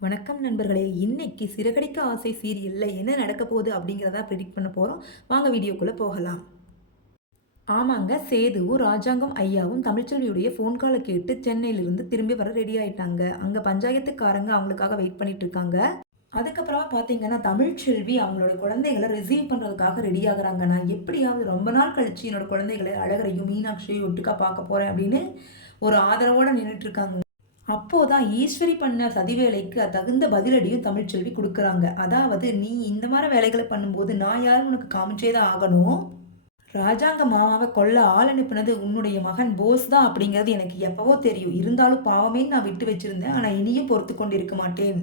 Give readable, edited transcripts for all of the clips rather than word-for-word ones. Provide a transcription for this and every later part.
வணக்கம் நண்பர்களே! இன்னைக்கு சிறகடிக்க ஆசை சீரியல்ல என்ன நடக்க போகுது அப்படிங்கிறத ப்ரெடிக்ட் பண்ண போறோம். வாங்க வீடியோக்குள்ள போகலாம். ஆமாங்க, சேதுவும், ராஜாங்கம் ஐயாவும் தமிழ்ச்செல்வியுடைய ஃபோன் கால கேட்டு சென்னையிலிருந்து திரும்பி வர ரெடி ஆயிட்டாங்க. அங்க பஞ்சாயத்துக்காரங்க அவங்களுக்காக வெயிட் பண்ணிட்டு இருக்காங்க. அதுக்கப்புறமா பார்த்தீங்கன்னா, தமிழ்ச்செல்வி அவங்களோட குழந்தைகள ரிசீவ் பண்றதுக்காக ரெடி ஆகுறாங்க. நான் எப்படியாவது ரொம்ப நாள் கழிச்சு என்னோட குழந்தைகள அழகரையும், மீனாட்சியையும் ஒட்டுக்கா பார்க்க போறேன் அப்படின்னு ஒரு ஆதரவோட நின்னுட்டு இருக்காங்க. அப்போதான் ஈஸ்வரி பண்ண சதி வேலைக்கு தகுந்த பதிலடியும் தமிழ்ச்செல்வி குடுக்குறாங்க. அதாவது, "நீ இந்த மாரி வேலைகள பண்ணும்போது நான் யாருன்னு உனக்கு காமிச்சே தான் ஆகணும். ராஜாங்க மாமாவ கொல்ல ஆள் அனுப்புனது உன்னுடைய மகன் போஸ் தான் அப்படிங்கிறது எனக்கு எப்பவோ தெரியும். இருந்தாலும் பாவமேன்னு நான் விட்டு வச்சிருந்தேன். ஆனா இனியும் பொறுத்துக் கொண்டிருக்க மாட்டேன்."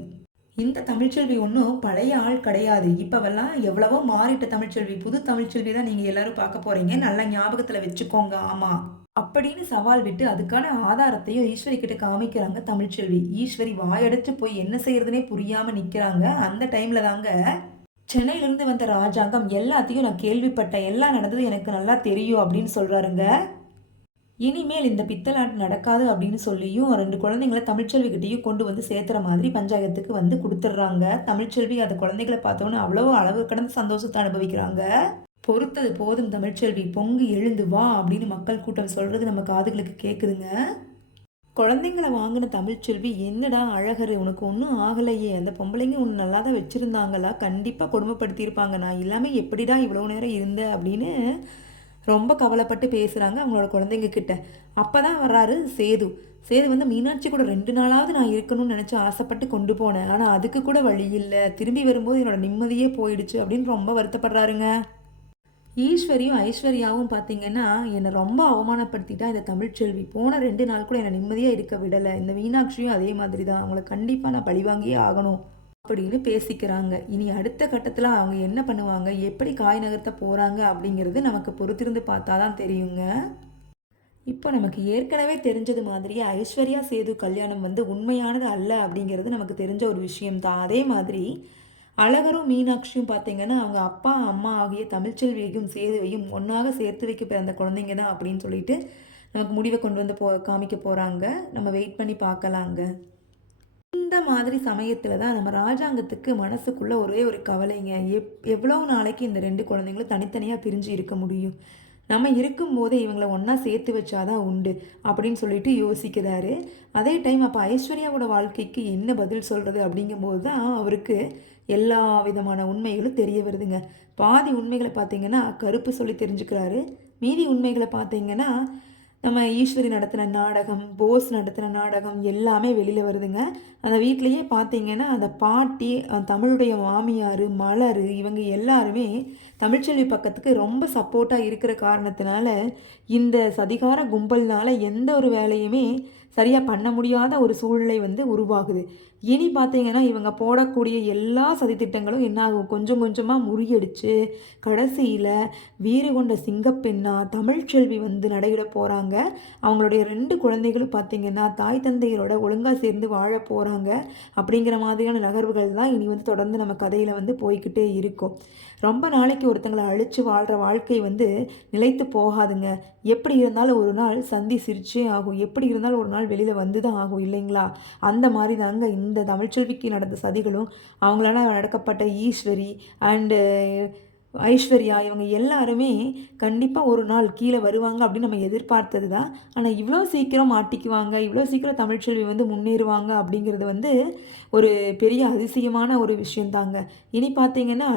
இந்த தமிழ்ச்செல்வி ஒண்ணும் பழைய ஆள் கிடையாது. இப்பவெல்லாம் எவ்வளவோ மாறிட்ட தமிழ்ச்செல்வி. புது தமிழ்ச்செல்வி தான் நீங்க எல்லாரும் பார்க்க போறீங்க. நல்லா ஞாபகத்துல வச்சுக்கோங்க. ஆமா. அப்படின்னு சவால் விட்டு அதுக்கான ஆதாரத்தையும் ஈஸ்வரி கிட்ட காமிக்கிறாங்க தமிழ்ச்செல்வி. ஈஸ்வரி வாயடைச்சு போய் என்ன செய்யறதுன்னே புரியாம நிக்கிறாங்க. அந்த டைம்ல தாங்க சென்னையிலிருந்து வந்த ராஜாங்கம் எல்லாத்தையும் நான் கேள்விப்பட்டேன். எல்லாம் நடந்தது எனக்கு நல்லா தெரியும் அப்படின்னு சொல்றாருங்க. இனிமேல் இந்த பித்தலாட்டம் நடக்காது அப்படின்னு சொல்லியும் 2 குழந்தைங்கள தமிழ்ச்செல்வி கிட்டயும் கொண்டு வந்து சேர்த்துற மாதிரி பஞ்சாயத்துக்கு வந்து குடுத்துடுறாங்க. தமிழ்ச்செல்வி அந்த குழந்தைகள பார்த்தோன்னே அவ்வளவு அளவு கடந்த சந்தோஷத்த அனுபவிக்கிறாங்க. பொறுத்தது போதும் தமிழ்ச்செல்வி, பொங்கி எழுந்து வா அப்படின்னு மக்கள் கூட்டம் சொல்றது நம்ம காதுகளுக்கு கேக்குதுங்க. குழந்தைங்கள வாங்கின தமிழ்ச்செல்வி, என்னடா அழகரு உனக்கு ஒன்றும் ஆகலையே, அந்த பொம்பளைங்க உன்னை நல்லா தான் வச்சிருந்தாங்களா, கண்டிப்பாக கொடுமைப்படுத்தியிருப்பாங்க, நான் இல்லாம எப்படிடா இவ்வளோ நேரம் இருந்த அப்படின்னு ரொம்ப கவலைப்பட்டு பேசுகிறாங்க அவங்களோட குழந்தைங்க கிட்ட. அப்போ தான் வர்றாரு சேது. சேது வந்து, மீனாட்சி கூட 2 நாளாவது நான் இருக்கணும்னு நினச்சி ஆசைப்பட்டு கொண்டு போனேன், ஆனால் அதுக்கு கூட வழி இல்லை, திரும்பி வரும்போது என்னோட நிம்மதியே போயிடுச்சு அப்படின்னு ரொம்ப வருத்தப்படுறாருங்க. ஈஸ்வரியும் ஐஸ்வர்யாவும் பார்த்தீங்கன்னா, என்னை ரொம்ப அவமானப்படுத்திட்டா இந்த தமிழ்ச்செல்வி. போன 2 நாள் கூட என்னை நிம்மதியா இருக்க விடல. இந்த மீனாட்சியும் அதே மாதிரி தான். அவங்கள கண்டிப்பா நான் பழிவாங்கியே ஆகணும் அப்படின்னு பேசிக்கிறாங்க. இனி அடுத்த கட்டத்துல அவங்க என்ன பண்ணுவாங்க? எப்படி காய் நகர்த்த போறாங்க? அப்படிங்கிறது நமக்கு பொறுத்திருந்து பார்த்தா தான் தெரியுங்க. இப்போ நமக்கு ஏற்கனவே தெரிஞ்சது மாதிரியே ஐஸ்வர்யா சேது கல்யாணம் வந்து உண்மையானது அல்ல அப்படிங்கிறது நமக்கு தெரிஞ்ச ஒரு விஷயம் தான். அதே மாதிரி அழகரும் மீனாட்சியும் பார்த்தீங்கன்னா, அவங்க அப்பா, அம்மா ஆகிய தமிழ்ச்செல்வியையும், சேதுவையும் ஒண்ணாக சேர்த்து வைக்க பிறந்த குழந்தைங்க தான் அப்படின்னு சொல்லிட்டு, நமக்கு முடிவ கொண்டு வந்து காமிக்க போறாங்க. நம்ம வெயிட் பண்ணி பார்க்கலாங்க. இந்த மாதிரி சமயத்துல தான் நம்ம ராஜாங்கத்துக்கு மனசுக்குள்ள ஒரே ஒரு கவலைங்க. எவ்வளோ நாளைக்கு இந்த 2 குழந்தைங்களும் தனித்தனியா பிரிஞ்சு இருக்க முடியும்? நம்ம இருக்கும்போதே இவங்கள ஒண்ணா சேர்த்து வச்சா தான் உண்டு அப்படின்னு சொல்லிட்டு யோசிக்கிறாரு. அதே டைம் அப்ப ஐஸ்வர்யாவோட வாழ்க்கைக்கு என்ன பதில் சொல்றது அப்படிங்கும்போது தான் அவருக்கு எல்லா விதமான உண்மைகளும் தெரிய வருதுங்க. பாதி உண்மைகள பார்த்தீங்கன்னா, கருப்பு சொல்லி தெரிஞ்சுக்கிறாரு. மீதி உண்மைகள பார்த்தீங்கன்னா, நம்ம ஈஸ்வரி நடத்தின நாடகம், போஸ் நடத்தின நாடகம் எல்லாமே வெளியில வருதுங்க. அந்த வீட்லயே பார்த்தீங்கன்னா, அந்த பாட்டி, தமிழுடைய மாமியாரு, மலரு இவங்க எல்லாருமே தமிழ்ச்செல்வி பக்கத்துக்கு ரொம்ப சப்போர்ட்டா இருக்கிற காரணத்தினால, இந்த சதிகார கும்பல்னால எந்த ஒரு வேலையுமே சரியா பண்ண முடியாத ஒரு சூழ்நிலை வந்து உருவாகுது. இனி பார்த்தீங்கன்னா, இவங்க போடக்கூடிய எல்லா சதித்திட்டங்களும் என்ன ஆகும்? கொஞ்சம் கொஞ்சமா முறியடிச்சு, கடைசியில வீறு கொண்ட சிங்கப்பெண்ணா தமிழ்ச்செல்வி வந்து நடையிட போறாங்க. அவங்களுடைய 2 குழந்தைகளும் பார்த்தீங்கன்னா, தாய் தந்தையரோட ஒழுங்கா சேர்ந்து வாழ போறாங்க. அப்படிங்கிற மாதிரியான நகர்வுகள் தான் இனி வந்து தொடர்ந்து நம்ம கதையில வந்து போய்க்கிட்டே இருக்கும். ரொம்ப நாளைக்கு ஒருத்தங்கள அழிச்சு வாழ்ற வாழ்க்கை வந்து நிலைத்து போகாதுங்க. எப்படி இருந்தாலும் ஒரு நாள் சந்தி சிரிச்சே ஆகும். எப்படி இருந்தாலும் ஒரு நாள் வெளியில வந்து தான் ஆகும் இல்லைங்களா? அந்த மாரி தாங்க இந்த தமிழ்ச்செல்விக்கு நடந்த சதிகளும், அவங்களால நடக்கப்பட்ட ஈஸ்வரி அண்டு ஐஸ்வர்யா இவங்க எல்லாருமே கண்டிப்பா ஒரு நாள் கீழ வருவாங்க அப்படின்னு நம்ம எதிர்பார்த்தது தான். ஆனா இவ்வளோ சீக்கிரம் மாட்டிக்குவாங்க, இவ்வளோ சீக்கிரம் தமிழ்ச்செல்வி வந்து முன்னேறுவாங்க அப்படிங்கிறது வந்து ஒரு பெரிய அதிசயமான ஒரு விஷயம் தாங்க. இனி பார்த்தீங்கன்னா,